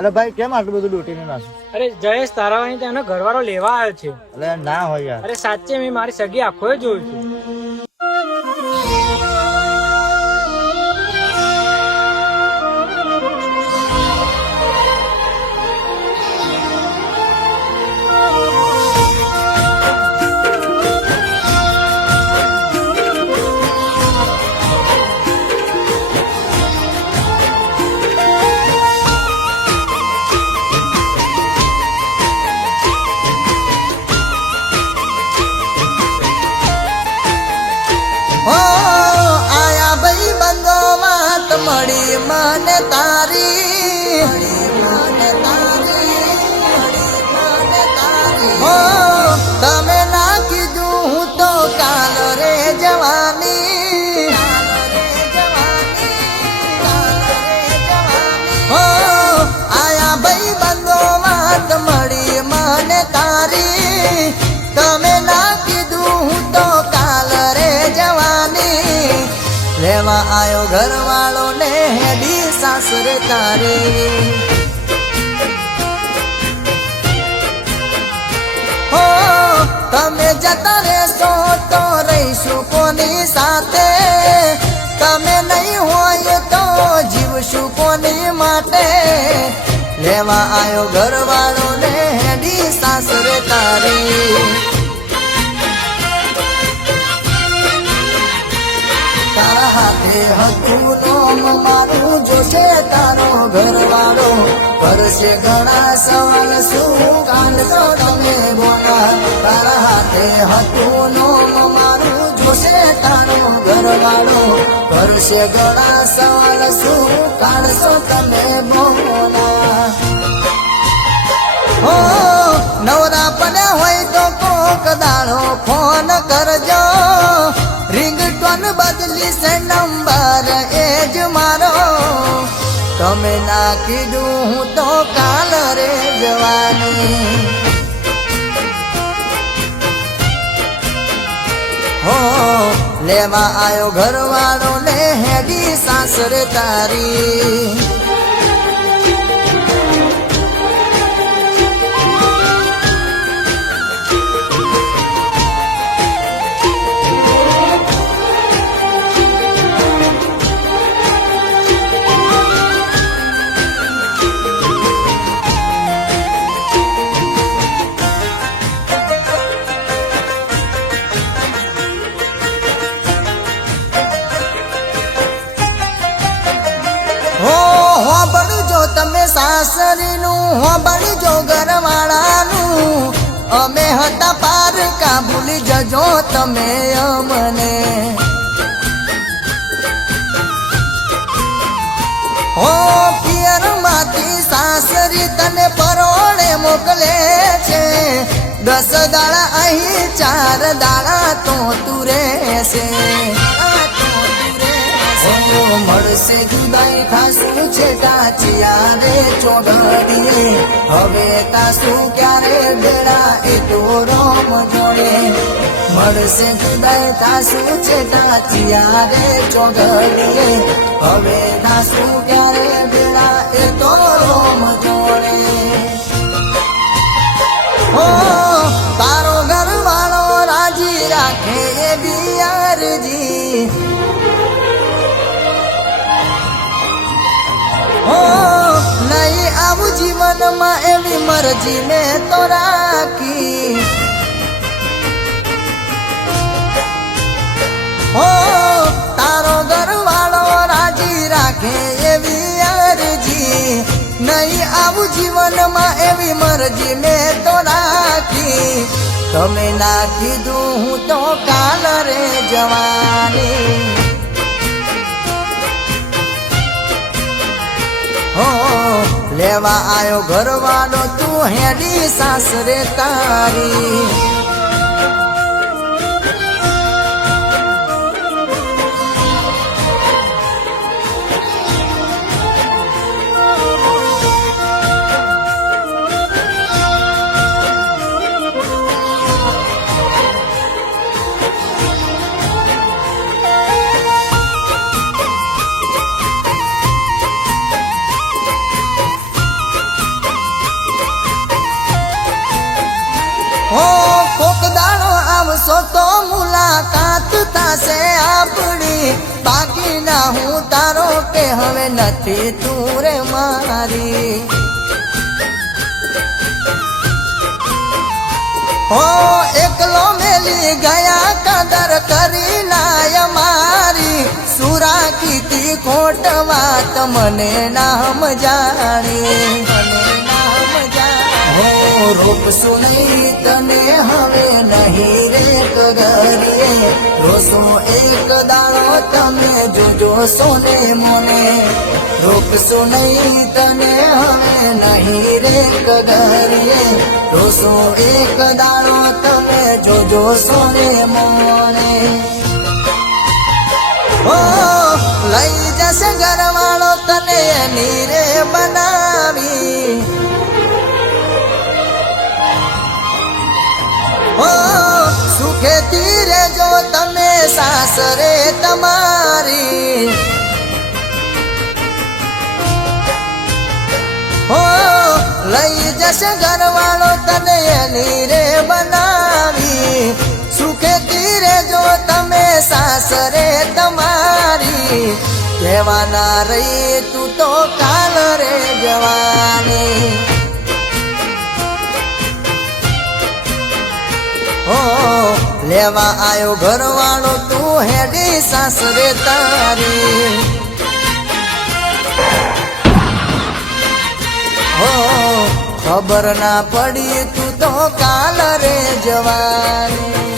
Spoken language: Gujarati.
અરે ભાઈ કેમ આટલું બધું લૂંટીને નાખું? અરે જયેશ તારાવાની તેનો ઘરવાળો લેવા આવ્યો છે. અરે ના હોય યાર. અરે સાચે મેં મારી સગી આંખોએ જોયું છે. આયા ભાઈ બંધો વાત મળી મને તારી હો તમે ના કીધું હું તો કાલ રે જવાની હો આયા ભાઈ બંધો વાત મળી મને તારી તમે ના કીધું હું તો કાલ રે જવાની લેવા આયો ઘરવાળો ને હેડી સાસરે તારી હો તમે જતા રહેશો તો રહીશું કોની સાથે તમે નહીં હોય તો જીવશું કોની માટે લેવા આયો ઘરવાળો ને હેડી સાસરે તારી તારા હાથે હતું નોમ મારું જોશે તારો ઘરવાળો કરશે ઘણા સવાલ શું કાઢશો તમે બોલા તારા હાથે હતું નોમ મારું જોશે તારો ઘરવાળો કરશે ઘણા સવાલ શું કાઢશો તમે બોલા હો નવરા પડ્યા હોય તો કોક દાડો ફોન કરજો રિંગટોન બદલી છે નંબર એ જ મારો તમે ના કીધું હું તો કાલ રે જવાની હો લેવા આયો ઘરવાળો ને હેડી સાસરે તારી તમે સાસરીનું હોબળજો ઘરવાળાનું અમે હતા પારકા ભૂલી જજો તમે અમને હો પિયર માંથી સાસરી તને પરોળે મોકલે છે 10 દાડા અહીં 4 દાડા તો તું રહેશે મળશે જુદાઈ ખાસું છે કાચિયા રે ચોગડીએ હવે તાસું ક્યારે બેડા એ તો રોમ જોડે મળશે જુદાઈ તાસું છે કાચિયા રે ચોગડીએ હવે તાસું ક્યારે બેડા એ તો રોમ જોડે હો તારો ઘરવાળો રાજી રાખે એ બિયારજી હો નહીં આવું જીવનમાં એવી મરજી મેં તો રાખી હો તારો ઘરવાળો રાજી રાખે એવી અરજી નહીં આવું જીવનમાં એવી મરજી મેં તો રાખી તમે ના કીધું હું તો કાલ રે જવાની હો લેવા આયો ઘરવાળો તું હેડી સાસરે તારી કોક દાડો આવશો તો મુલાકાત થશે આપણી બાકી ના હું તારો કે હવે નથી તું રે મારી હો એકલો મેલી ગયા કદર કરી નાય મારી સુરાખીતી ખોટ વાત મને નામ જાણી હો રોકશું નહીં તને હવે નહીં રે કગરીએ રોસો એક દાડો તમે જોજો સોને મોને રોકશું નહીં તને હવે નહીં રે કગરીએ રોસો એક દાડો તમે જોજો સોને મોને ઓ લઈ જશે ઘરવાળો તને એની રે બનાવી ઓ સુખેથી રહેજો તમે સાસરે તમારી હો લઈ જશે ઘરવાળો તને એની રે બનાવી સુખેથી રહેજો તમે સાસરે તમારી કહેવાના રહી તું તો કાલ રે જવાની હો લેવા આયો ઘરવાળો તું હેડી સાસરે તારી હો ખબર ના પડી તું તો કાલ રે જવાની